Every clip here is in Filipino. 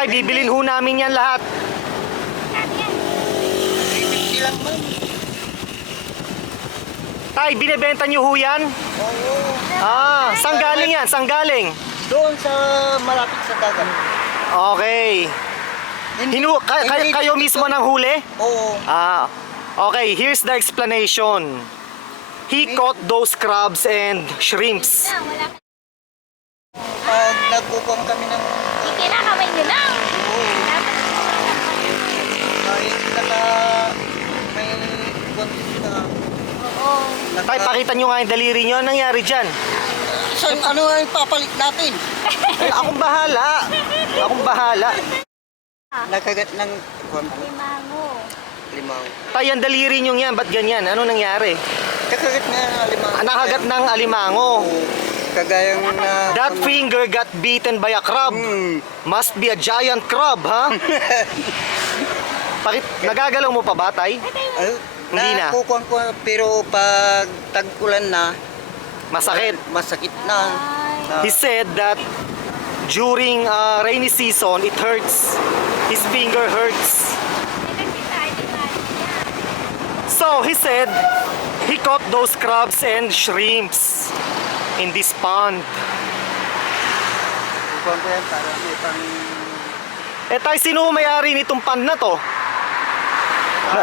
Tay, bibilin ho namin yan lahat. Ano yan? 350 lang ma'am. Tay, binebenta nyo ho yan? Oo. Saan galing yan? Saan galing? Doon sa malapit sa dagat. Okay. Kayo mismo ng huli? Oo. Okay, here's the explanation. He caught those crabs and shrimps. Wala. Pag nagpupong kami ng... Kinakamay nyo lang. Oo. Kahit may konti na... Oo. Tay, pakita nyo nga yung daliri nyo. Anong nangyari dyan? Ano ang papalit natin? Akong bahala. Akong bahala. Nakagat ng... Limango. Limang. Tay, ang daliri nyo yan. Ba't ganyan? Ano nangyari? Nakagat nga ng limang. Nakagat ng alimango. Oo. Kagayang na... That finger got bitten by a crab. Must be a giant crab, ha? Nagagalaw mo pa ba, Tay? Hindi na. Nakukuhan ko, pero pag tag-ulan na, Masakit. masakit na. He said that during rainy season, it hurts. His finger hurts. So he said he caught those crabs and shrimps in this pond. Kukuhan ko yan para may pang... Tay, sino may-ari nitong pond na to?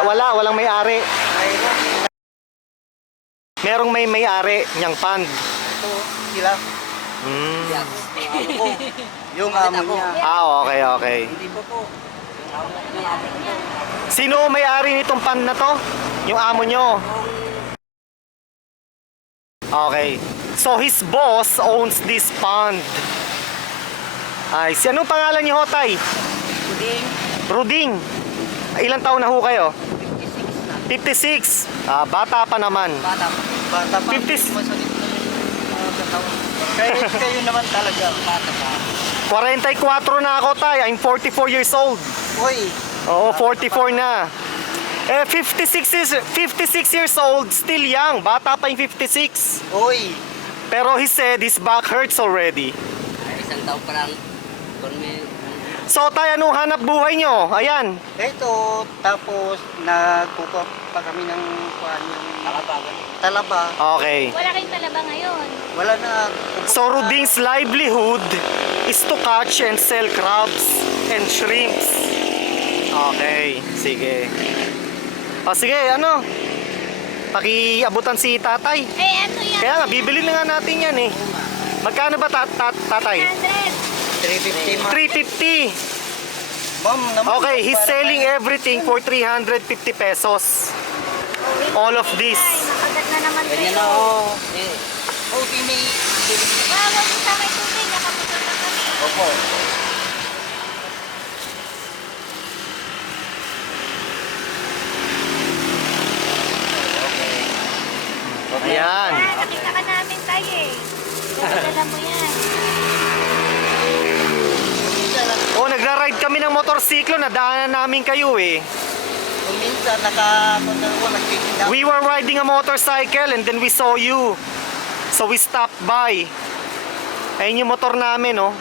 Walang may-ari. Mayroon. Merong may-ari niyang pond. Ito, sila. Yung amo niya. Okay. Hindi po po. Sino may-ari nitong pond na to? Yung amo nyo. Okay. So his boss owns this pond. Ay, anong pangalan niyo, Tay? Puding. Ruding. Ilang taon na ho kayo? 56 56. na. Bata pa naman. Bata pa. 50. Masakit na yung katawan. Kayo naman talaga. Bata pa. 44 na ako, Tay. I'm 44 years old. Uy. Oo, 44 na. 56 years old, still young. Bata pa yung 56. Uy. Pero he said his back hurts already. Isang taon pa lang. So, Tay, anong hanap buhay nyo? Ayan. Ito, tapos nagkukuha pa kami ng talaba. Okay. Wala kayong talaba ngayon. Wala na. So, Ruding's livelihood is to catch and sell crabs and shrimps. Okay, sige. Sige, ano? Pakiabutan si tatay. Ano yan? Kaya nga, bibili na nga natin yan eh. Magkano ba tatay? 100. 350 ma. 350. Ma'am, naman. Okay, he's para selling kay- everything for 350 pesos. All of this. Ay, nakagat na naman Ganyan kayo. na ako. Okay, may... Bawal mo sa may tubig. Nakaputot na kami. Opo. Ayan. Nakita ka namin tayo eh. Dala mo yan. Oh, nagra-ride kami ng motorsiklo. Nadaanan namin kayo eh. Kung minsan, nagtitinda. We were riding a motorcycle and then we saw you. So we stopped by. Ayun yung motor namin, oh.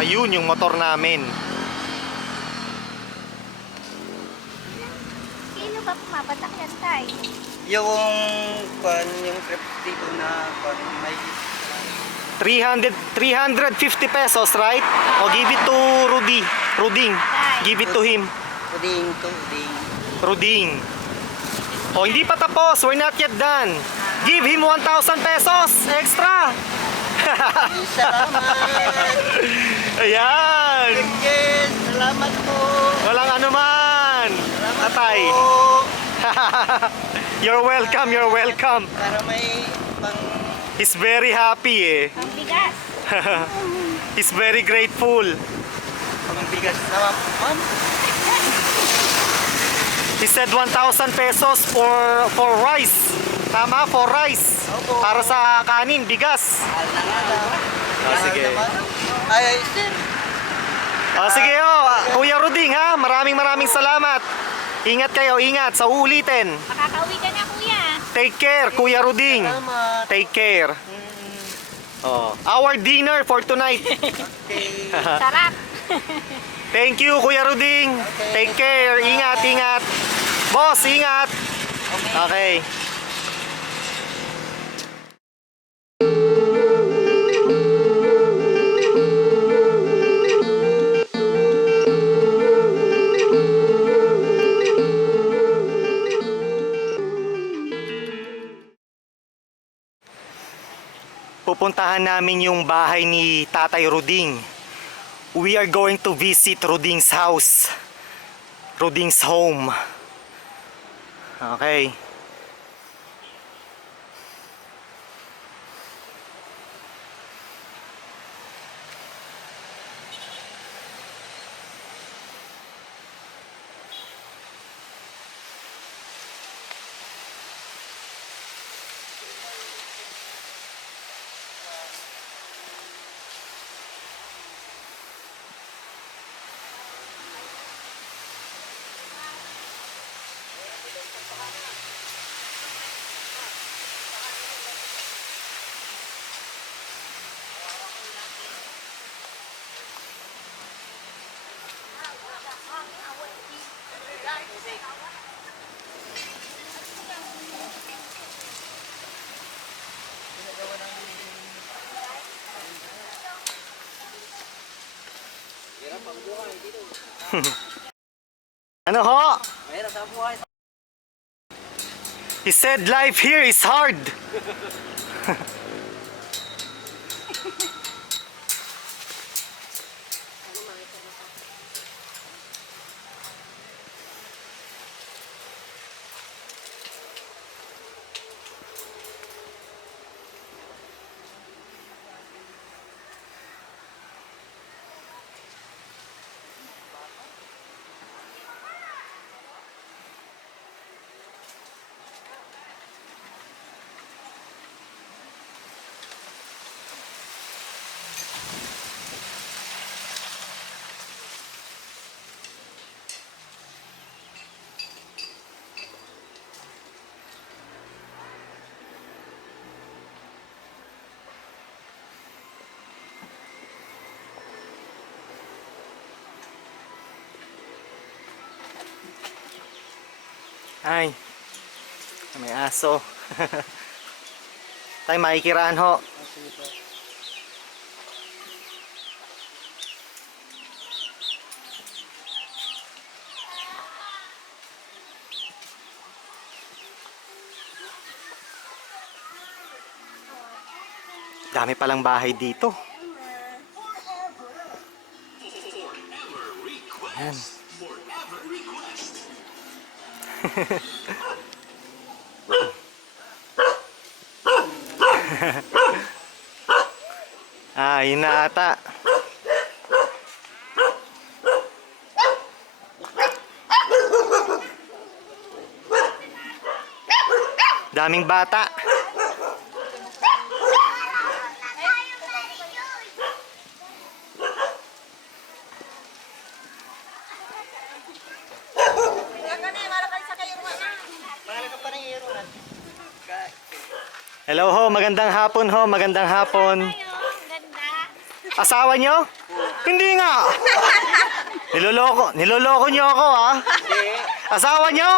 Ayun yung motor namin. Sino ba pumapatak yan tayo? Yung trip dito na may 350 pesos, right? O give it to Ruding. Give it to him. puding. Ruding. O hindi pa tapos. We're not yet done. Give him 1,000 pesos extra. Salamat. Ayan. Yes, salamat po. Walang anuman. Salamat Tatay. po. You're welcome, you're welcome. Para may pang... He's very happy eh. Ang bigas. He's very grateful. Pangbigas na ma'am. He said 1,000 pesos for rice. Tama, for rice. Opo. Para sa kanin, bigas. Sige. Ay, sir. Sige Kuya Ruding ha, maraming salamat. Ingat kayo, ingat sa uulitin. Makakauwi ka na kuya. Take care, Kuya Ruding. Salamat. Take care. Oh, our dinner for tonight. Okay. Sarap. Thank you, Kuya Ruding. Take care. Ingat, ingat. Boss, ingat. Okay. Pupuntahan namin yung bahay ni Tatay Ruding. We are going to visit Ruding's house. Ruding's home. Okay. Ano ho? Mahirap sa buhay. He said life here is hard. Ay, may aso. Tayo makikiraan ho. Dami palang bahay dito. Ayan. Yun na ata. Daming bata. Hello ho, magandang hapon ho, magandang hapon. Ganda. Asawa nyo? Hindi nga. Niloloko nyo ako ha. Asawa nyo?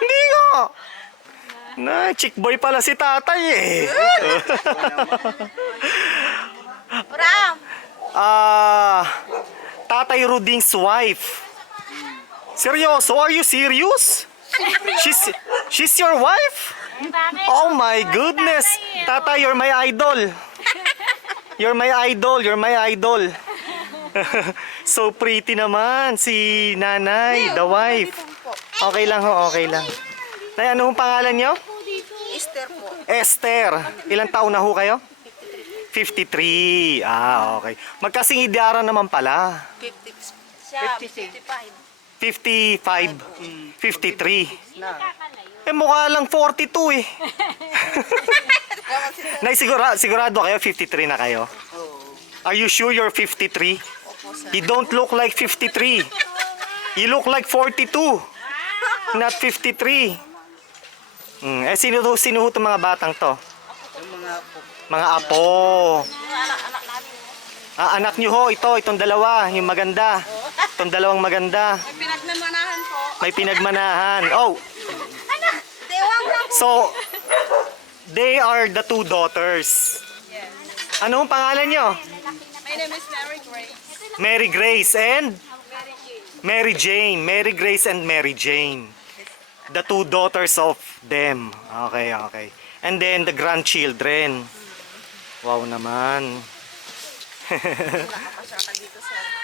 Hindi nga. Na, chick boy pala si tatay eh. Ram. Tatay Ruding's wife. Seryoso? Are you serious? She's your wife? Bakit? Oh my goodness! Tata, you're my idol. You're my idol, you're my idol. So pretty naman si nanay, the wife. Okay lang ho, okay lang. Nay, ano ang pangalan nyo? Easter po. Esther. Ilang taon na ho kayo? 53. Okay. Magkasing idara naman pala. 55. 55. 53. Na. Eh mukha lang 42 eh. Nay, sigurado kayo 53 na kayo? Are you sure you're 53? You don't look like 53. You look like 42. Not 53. Sino ho itong mga batang to? Yung mga po. Mga apo. Ah, anak nyo ho, itong dalawa, yung maganda. Itong dalawang maganda. Pinagmamanahan po. May pinagmanahan. Oh, Dewang na. so, they are the two daughters. Ano ang pangalan nyo? My name is Mary Grace. Mary Grace and? Mary Jane. Mary Grace and Mary Jane. The two daughters of them. Okay, okay. And then the grandchildren. Wow naman.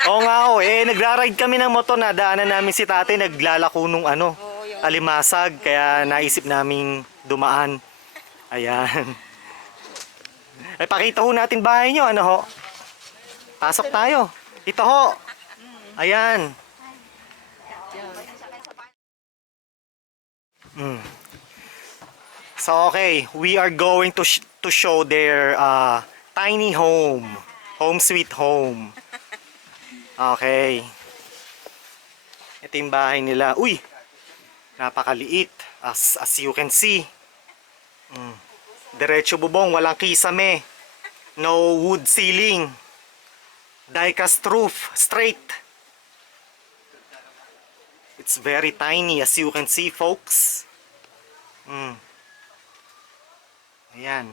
Oo nga ho, nagra-ride kami ng motor na daanan namin si tatay naglalako nung alimasag. Kaya naisip naming dumaan. Ayan. Pakita ho natin bahay nyo, ano ho? Pasok tayo. Ito ho. Ayan. So okay, we are going to show their tiny home. Home sweet home. Okay. Ito yung bahay nila. Uy! Napakaliit. As you can see. Diretso bubong, walang kisame. No wood ceiling. Die-cast roof, straight. It's very tiny as you can see, folks. Ayan.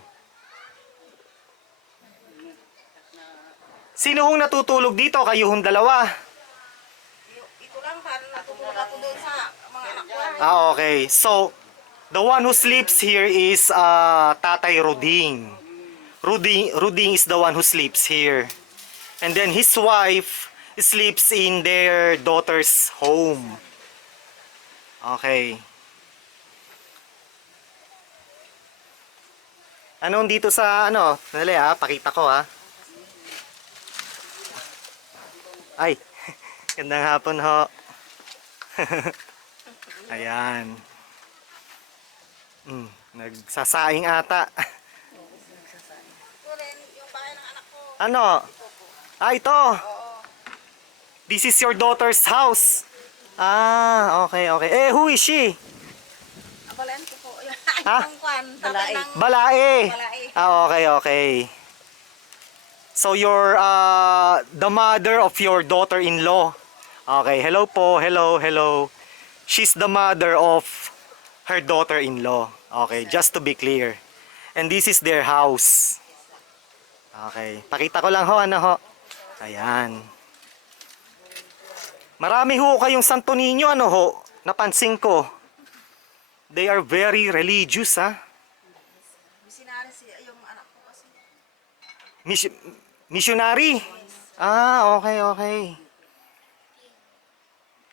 Sino hong natutulog dito? Kayo hong dalawa? Ito lang, parang natutulog ako doon sa mga anak ko. Ah, okay. So, the one who sleeps here is Tatay Ruding. Ruding is the one who sleeps here. And then his wife sleeps in their daughter's home. Okay. Anong dito sa Dali pakita ko Ay, gandang hapon ho. Ayan. Nagsasaing ata. Yung bahay ng anak ko. Ano? Ito. This is your daughter's house. Ah, okay, okay. Who is she? Abalan ko po. Ha? Yung kwan. Tatay ng Balae. Balae. Ah, okay, okay. So you're the mother of your daughter-in-law. Okay, hello po. Hello, hello. She's the mother of her daughter-in-law. Okay, just to be clear. And this is their house. Okay, pakita ko lang ho, Ayan. Marami ho kayong Santo Niño, Napansin ko. They are very religious, Misinari yung anak ko kasi. Missionary? Ah, okay, okay.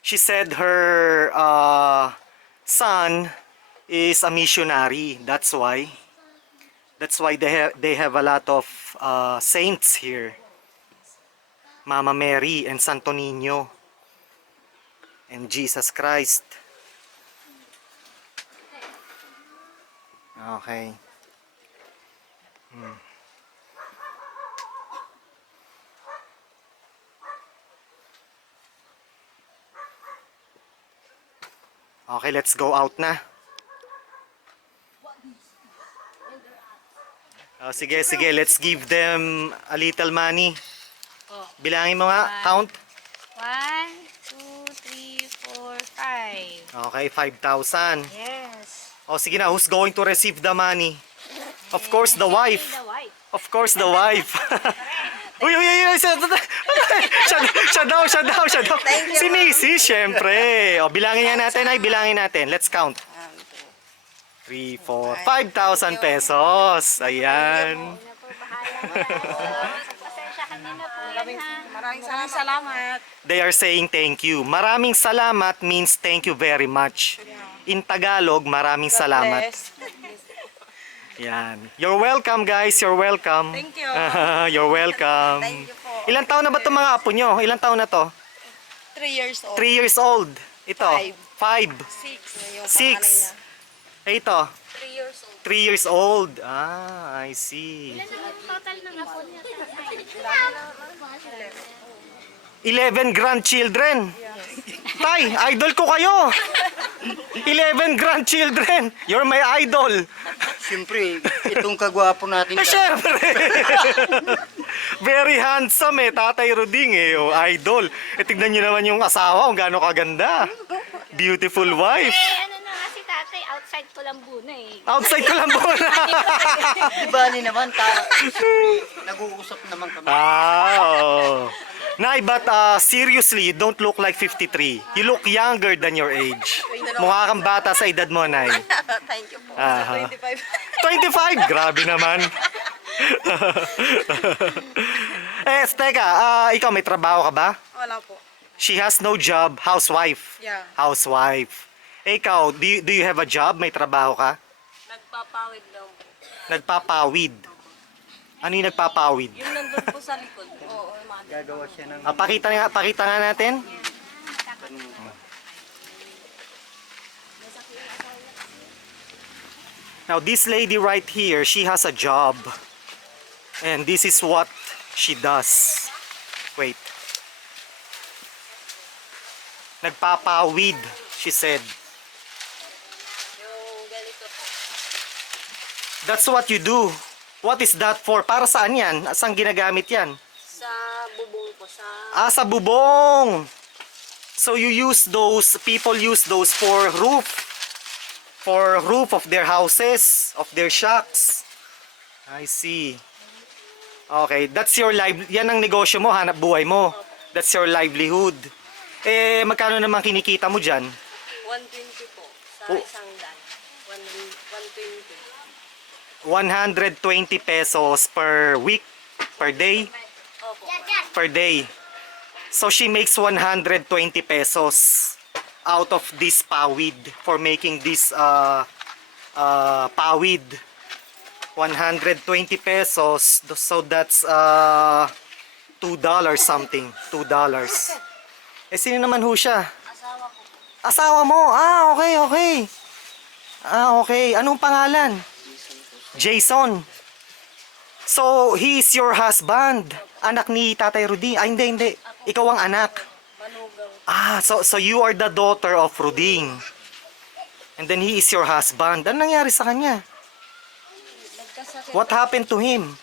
She said her son is a missionary. That's why. That's why they have a lot of saints here. Mama Mary and Santo Niño. And Jesus Christ. Okay. Okay, let's go out na. Sige, sige, let's give them a little money. Bilangin mo nga, count. 1, 2, 3, 4, 5. Okay, 5,000. Yes. Sige na, who's going to receive the money? Of course, the wife. Of course, the wife. Uy, uy, uy, siya daw. Si Missy, syempre. Bilangin nga natin, bilangin natin. Let's count. 3, 4, 5,000 pesos. Ayan. Maraming salamat. They are saying thank you. Maraming salamat means thank you very much. In Tagalog, maraming salamat. Yan. You're welcome, guys. You're welcome. Thank you. You're welcome. Thank you po. Ilang taon na ba itong mga apo nyo? Ilang taon na to? 3 years old. 3 years old. Ito? 5. 6. 6. Ito? 3 years old. 3 years old. Ah, I see. Total ng apo niya. 11 grandchildren. Tay, idol ko kayo. 11 grandchildren. You're my idol. Siyempre, itong kagwapo natin. Syempre! Very handsome Tatay Ruding oh, idol. Tignan nyo naman yung asawa kung gaano kaganda. Beautiful wife. Ano na nga si tatay, outside ko lang muna Outside ko lang muna. Bali naman, nag-uusap naman kami. Oo. Nay, but seriously, you don't look like 53. You look younger than your age. Mukha kang bata sa edad mo, Nay. Thank you po. Aha. 25. 25? Grabe naman. Teka, ikaw may trabaho ka ba? Wala po. She has no job, housewife. Yeah. Housewife. Ikaw, do you have a job? May trabaho ka? Nagpapawid lang po. Nagpapawid. Ano yung nagpapawid? Yung nandun po sa likod. Oo, Gagawa siya ng... Pakita nga natin. Now this lady right here, she has a job. And this is what she does. Wait. Nagpapawid, she said. yung ganito po. That's what you do. What is that for? Para saan yan? Saan ginagamit yan? Sa bubong po. Sa bubong. So you use those, people use those for roof of their houses, of their shacks. I see. Okay, that's your yan ang negosyo mo, hanap buhay mo. That's your livelihood. Magkano naman kinikita mo dyan? 120 po. Sa Oh. isang dan. 120. 120 pesos per week, per day, Opo. per day. So she makes 120 pesos out of this pawid for making this pawid. 120 pesos, so that's $2 something, $2. Sino naman ho siya? Asawa ko. Asawa mo? Okay, okay. Okay. Anong pangalan? Jason. So, he is your husband. Anak ni Tatay Rudy. Hindi. Ikaw ang anak. Manugang. So you are the daughter of Ruding. And then he is your husband. Ano nangyari sa kanya? Nagkasakit. What happened to him?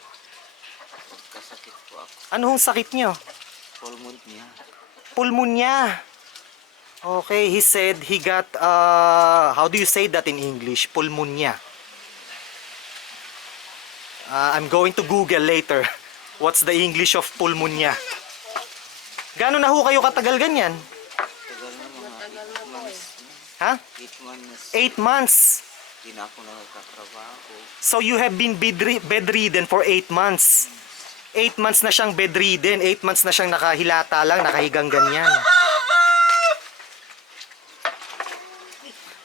Kasakit po ako. Anong sakit niyo? Pulmonya. Pulmonya. Okay, he said he got, how do you say that in English? Pulmonya. I'm going to Google later. What's the English of pulmonya? Gano'n na ho kayo katagal ganyan? Tagal na mga 8 months. Ha? 8 months. 8 months. Hindi na ako nakakatrabaho. So you have been bedridden for 8 months. 8 months na siyang bedridden. 8 months na siyang nakahilata lang, nakahigang ganyan.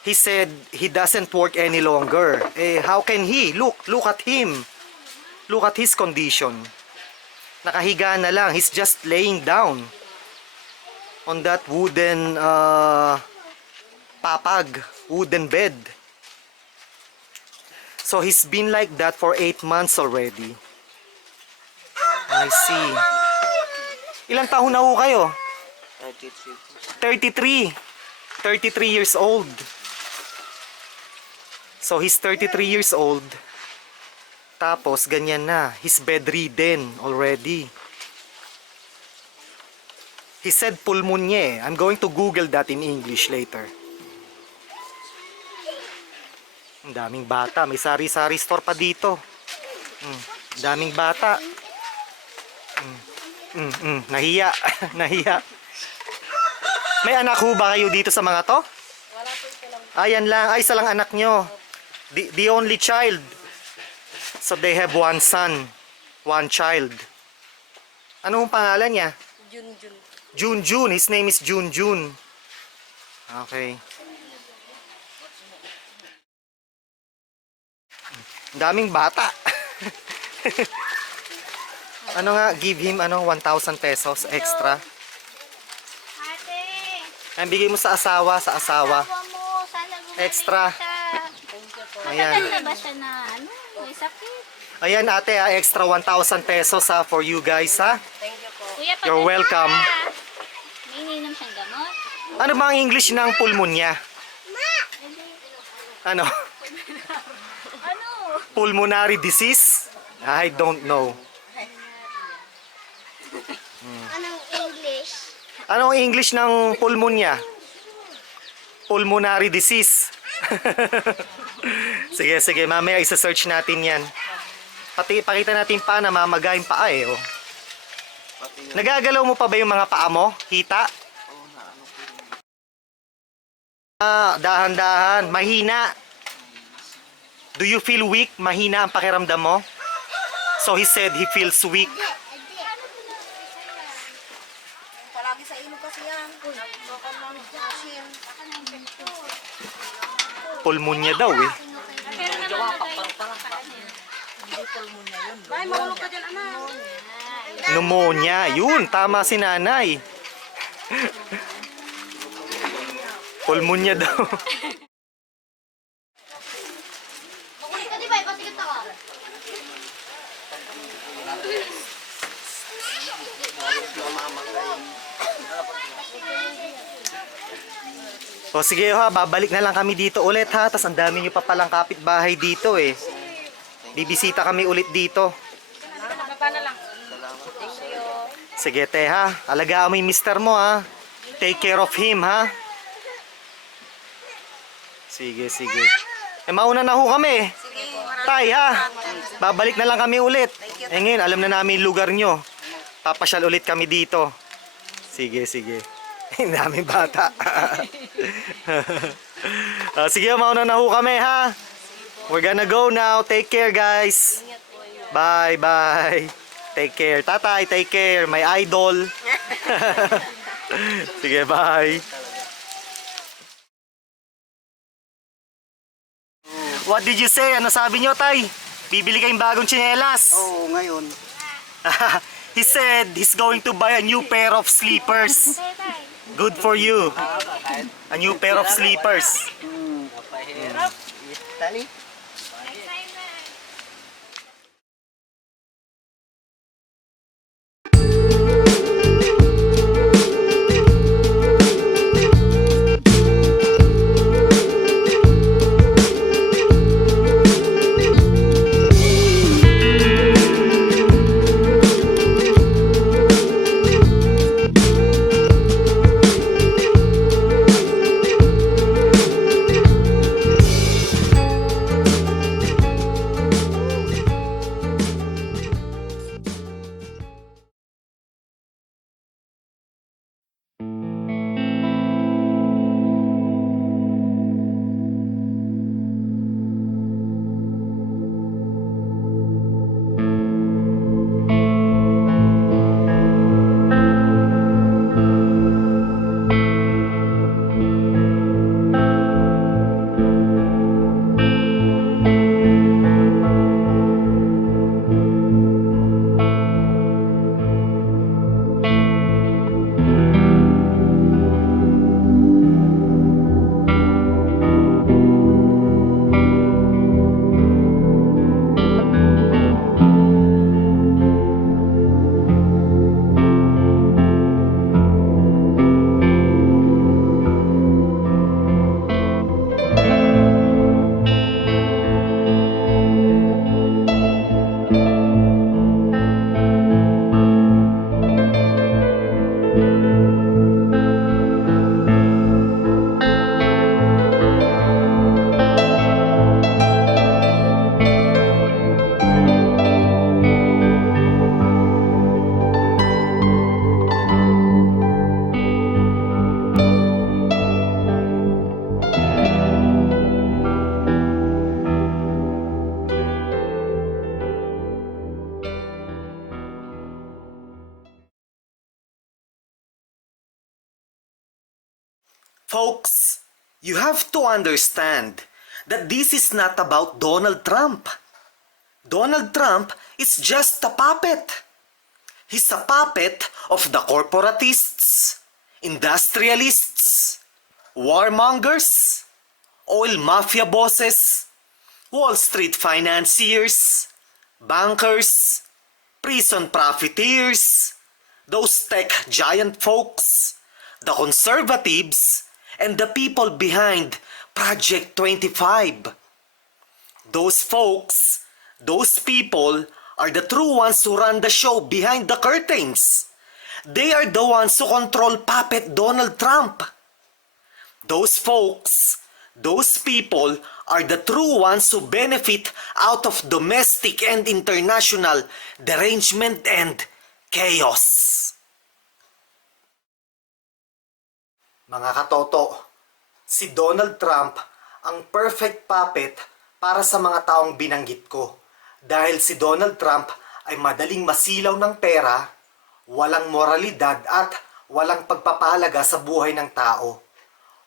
He said he doesn't work any longer. How can he? Look at him. Look at his condition. Nakahiga na lang. He's just laying down on that wooden papag, wooden bed. So he's been like that for 8 months already. I see. Ilang taon na ho kayo? 33 po. 33 years old. So he's 33 years old. Tapos ganyan na. He's bedridden already. He said pulmonye. I'm going to Google that in English later. Ang daming bata. May sari-sari store pa dito. Daming bata. Nahiya. Nahiya. May anak ho ba kayo dito sa mga to? Wala po ito lang. Ayan lang. Ay, isa lang anak nyo. The only child. So they have one son. One child. Ano ang pangalan niya? Junjun. Junjun. His name is Junjun. Okay. Ang daming bata. Ano nga, give him 1,000 pesos extra. Ate, Ang bigay mo sa asawa, asawa mo, sana gumaling Extra. siya. Ayan. Matagal na ba siya na may sakit? Ayan ate, extra 1,000 pesos for you guys ha. Thank you po. Kuya, pag You're welcome. May ininom siyang gamot. Ano ba ang English ng pulmonya? Ano? Ano? Pulmonary disease? I don't know. Anong English? Anong English ng pulmonya? Pulmonary disease. Sige, sige. Mamaya isa-search natin yan. Pati pakita natin pa na mamagayin paa eh. Oh. Pati yung Nagagalaw mo pa ba yung mga paa mo? Hita? na ano po yung Dahan-dahan. Mahina. Do you feel weak? Mahina ang pakiramdam mo? So he said he feels weak. Palagi sa ilog kasi yan. Nagbakan ng machine. Pulmonya daw eh. Ay, mahulog ka dyan, anak. Pneumonia. Yun, tama si nanay. Pulmonya daw. O sige ha, babalik na lang kami dito ulit ha. Tapos ang dami nyo pa palang kapitbahay dito eh. Bibisita kami ulit dito. Sige te ha, alagaan mo yung mister mo ha. Take care of him ha. Sige, sige. Eh mauna na ho kami. Tay ha, babalik na lang kami ulit. Eh ngayon, alam na namin yung lugar nyo. Papasyal ulit kami dito. Sige, sige. Ang daming bata. Sige, mauna na ho kami ha. We're gonna go now. Take care guys. Bye, bye. Take care. Tatay, take care. My idol. Sige, bye. What did you say? Ano sabi nyo, tay? Bibili kayong bagong tsinelas. Oo, ngayon. He said he's going to buy a new pair of slippers. Good for you. A new pair of slippers. Napahirap. Tali. Folks, you have to understand that this is not about Donald Trump. Donald Trump is just a puppet. He's a puppet of the corporatists, industrialists, warmongers, oil mafia bosses, Wall Street financiers, bankers, prison profiteers, those tech giant folks, the conservatives, and the people behind Project 25. Those folks, those people are the true ones who run the show behind the curtains. They are the ones who control puppet Donald Trump. Those folks, those people are the true ones who benefit out of domestic and international derangement and chaos. Mga katoto, si Donald Trump ang perfect puppet para sa mga taong binanggit ko. Dahil si Donald Trump ay madaling masilaw ng pera, walang moralidad at walang pagpapahalaga sa buhay ng tao.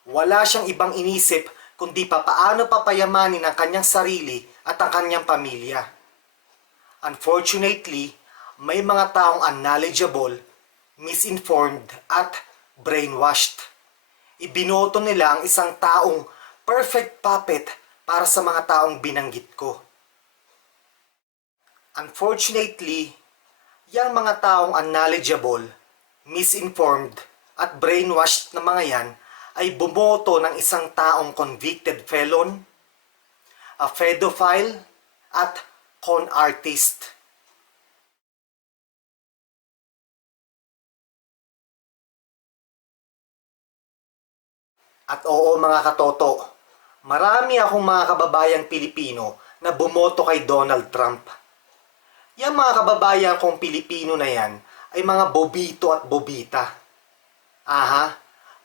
Wala siyang ibang inisip kundi paano papayamanin ang kanyang sarili at ang kanyang pamilya. Unfortunately, may mga taong unknowledgeable, misinformed at brainwashed. Ibinoto nila ang isang taong perfect puppet para sa mga taong binanggit ko. Unfortunately, yang mga taong unknowledgeable, misinformed at brainwashed na mga yan ay bumoto ng isang taong convicted felon, a pedophile, at con artist. At oo mga katoto, marami akong mga kababayang Pilipino na bumoto kay Donald Trump. Yang mga kababayan kong Pilipino na yan ay mga bobito at bobita. Aha,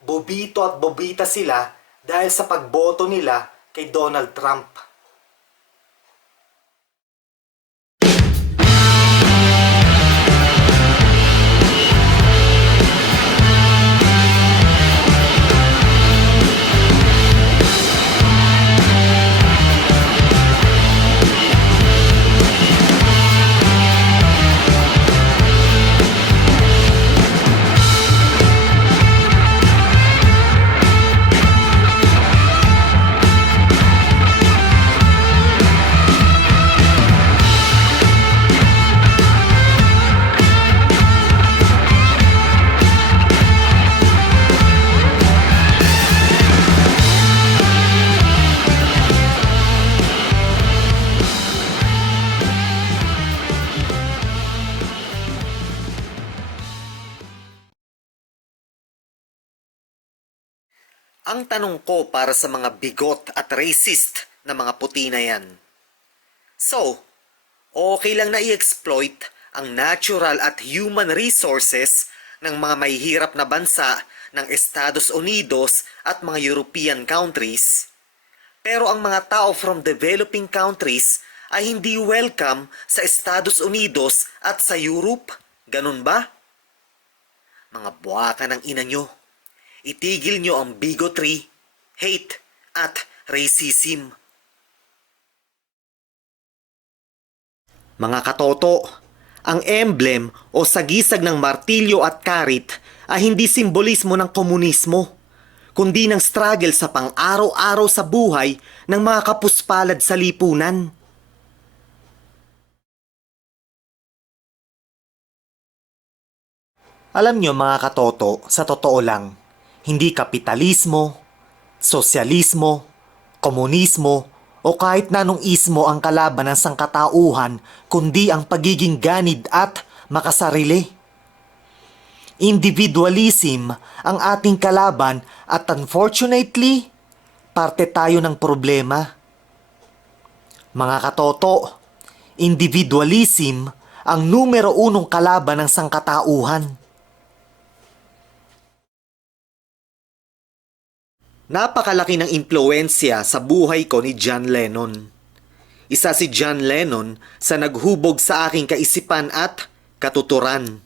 bobito at bobita sila dahil sa pagboto nila kay Donald Trump. Ang tanong ko para sa mga bigot at racist na mga puti na yan. So, okay lang na i-exploit ang natural at human resources ng mga mahihirap na bansa ng Estados Unidos at mga European countries. Pero ang mga tao from developing countries ay hindi welcome sa Estados Unidos at sa Europe. Ganun ba? Mga buwaka ng ina nyo. Itigil nyo ang bigotry, hate, at racism. Mga katoto, ang emblem o sagisag ng martilyo at karit ay hindi simbolismo ng komunismo, kundi ng struggle sa pang-araw-araw sa buhay ng mga kapuspalad sa lipunan. Alam nyo mga katoto, sa totoo lang, hindi kapitalismo, sosyalismo, komunismo, o kahit na anong ismo ang kalaban ng sangkatauhan, kundi ang pagiging ganid at makasarili. Individualism ang ating kalaban at unfortunately, parte tayo ng problema. Mga katoto, individualism ang numero 1 kalaban ng sangkatauhan. Napakalaki ng impluwensya sa buhay ko ni John Lennon. Isa si John Lennon sa naghubog sa aking kaisipan at katuturan.